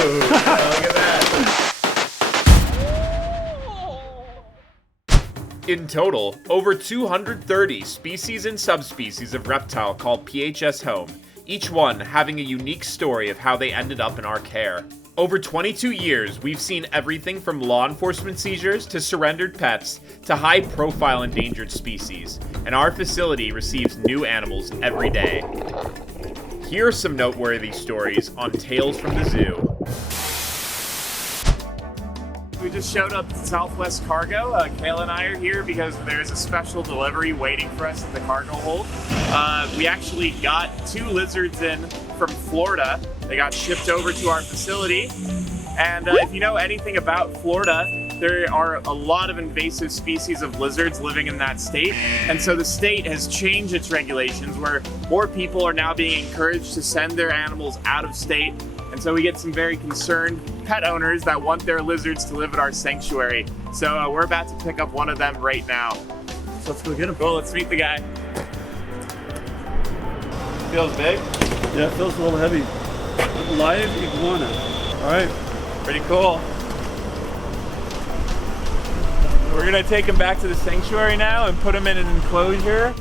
Look at that. In total, over 230 species and subspecies of reptile call PHS home, each one having a unique story of how they ended up in our care. Over 22 years, we've seen everything from law enforcement seizures to surrendered pets to high-profile endangered species, and our facility receives new animals every day. Here are some noteworthy stories on Tales from the Zoo. We just showed up to Southwest Cargo. Kayla and I are here because there's a special delivery waiting for us in the cargo hold. We actually got 2 lizards in from Florida. They got shipped over to our facility. And if you know anything about Florida, there are a lot of invasive species of lizards living in that state. And so the state has changed its regulations where more people are now being encouraged to send their animals out of state. And so we get some very concerned pet owners that want their lizards to live at our sanctuary. So we're about to pick up one of them right now. So let's go get him. Cool, let's meet the guy. Feels big? Yeah, it feels a little heavy. Live iguana. All right. Pretty cool. We're gonna take him back to the sanctuary now and put him in an enclosure.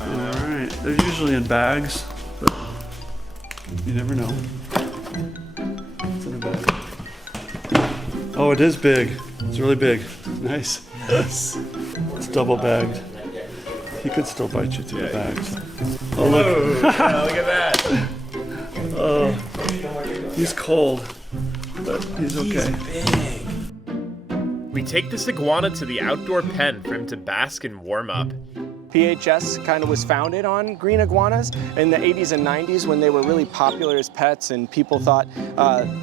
Alright, they're usually in bags, but you never know. It's in a bag. Oh, it is big. It's really big. Nice. Yes. It's double bagged. He could still bite you through the bags. Oh, look. Yeah, look at that. Oh, he's cold, but he's okay. Big. We take this iguana to the outdoor pen for him to bask and warm up. PHS kind of was founded on green iguanas in the 80s and 90s when they were really popular as pets and people thought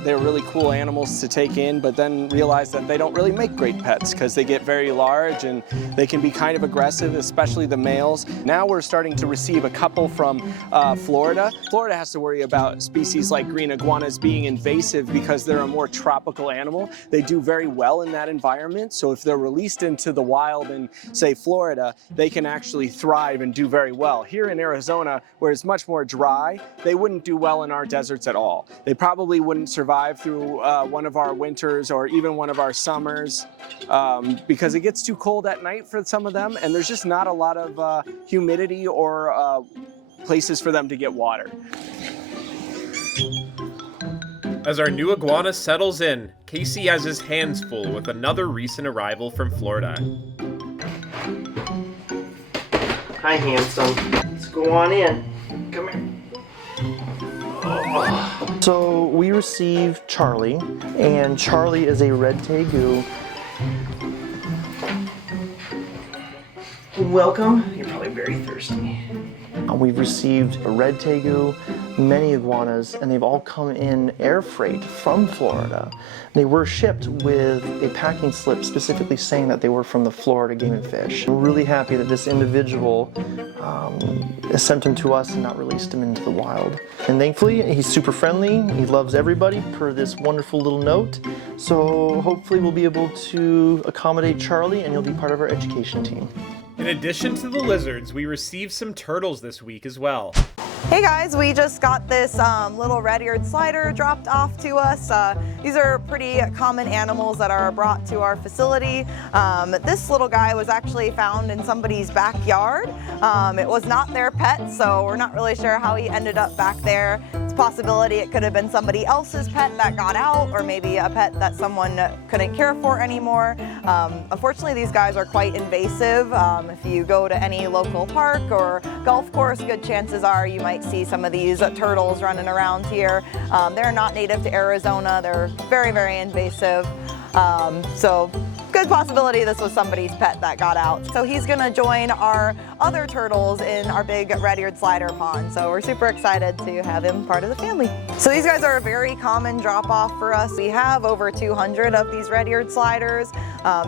they were really cool animals to take in, but then realized that they don't really make great pets because they get very large and they can be kind of aggressive, especially the males. Now we're starting to receive a couple from Florida. Florida has to worry about species like green iguanas being invasive because they're a more tropical animal. They do very well in that environment, so if they're released into the wild in, say, Florida, they can actually thrive and do very well. Here in Arizona, where it's much more dry, they wouldn't do well in our deserts at all. They probably wouldn't survive through one of our winters or even one of our summers because it gets too cold at night for some of them, and there's just not a lot of humidity or places for them to get water. As our new iguana settles in, Casey has his hands full with another recent arrival from Florida. Hi, handsome. Let's go on in. Come here. Oh. So we received Charlie, and Charlie is a red tegu. Welcome. You're probably very thirsty. We've received a red tegu, many iguanas, and they've all come in air freight from Florida. They were shipped with a packing slip specifically saying that they were from the Florida Game and Fish. I'm really happy that this individual sent them to us and not released them into the wild. And thankfully, he's super friendly. He loves everybody per this wonderful little note. So hopefully we'll be able to accommodate Charlie and he'll be part of our education team. In addition to the lizards, we received some turtles this week as well. Hey guys, we just got this little red-eared slider dropped off to us. These are pretty common animals that are brought to our facility. This little guy was actually found in somebody's backyard. It was not their pet, so we're not really sure how he ended up back there. It's a possibility it could have been somebody else's pet that got out, or maybe a pet that someone couldn't care for anymore. Unfortunately, these guys are quite invasive. If you go to any local park or golf course, good chances are you might see some of these turtles running around here. They're not native to Arizona. They're very, very invasive. So good possibility this was somebody's pet that got out. So he's gonna join our other turtles in our big red-eared slider pond. So we're super excited to have him part of the family. So these guys are a very common drop-off for us. We have over 200 of these red-eared sliders.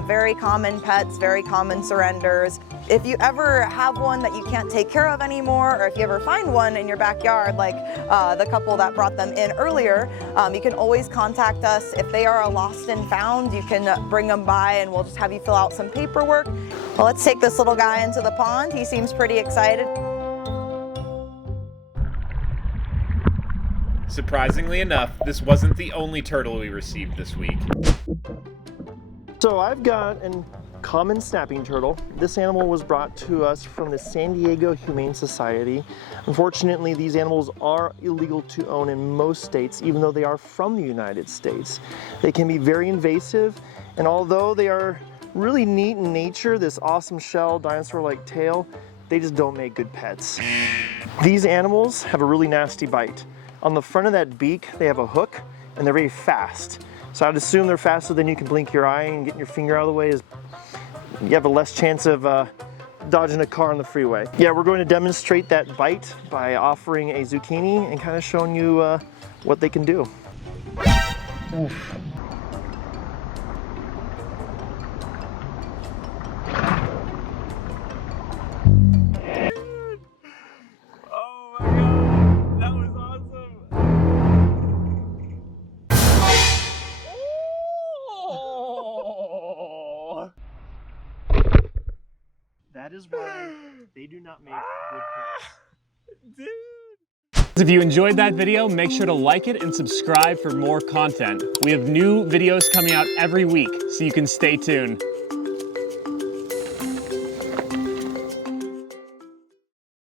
Very common pets, very common surrenders. If you ever have one that you can't take care of anymore, or if you ever find one in your backyard, like the couple that brought them in earlier, you can always contact us. If they are a lost and found, you can bring them by and we'll just have you fill out some paperwork. Well, let's take this little guy into the pond. He seems pretty excited. Surprisingly enough, this wasn't the only turtle we received this week. So I've got a common snapping turtle. This animal was brought to us from the San Diego Humane Society. Unfortunately, these animals are illegal to own in most states, even though they are from the United States. They can be very invasive, and although they are really neat in nature, this awesome shell, dinosaur-like tail, they just don't make good pets. These animals have a really nasty bite. On the front of that beak, they have a hook, and they're very fast. So I'd assume they're faster than you can blink your eye, and getting your finger out of the way is, you have a less chance of dodging a car on the freeway. Yeah, we're going to demonstrate that bite by offering a zucchini and kind of showing you what they can do. Oof. That is why they do not make good pets. If you enjoyed that video, make sure to like it and subscribe for more content. We have new videos coming out every week, so you can stay tuned.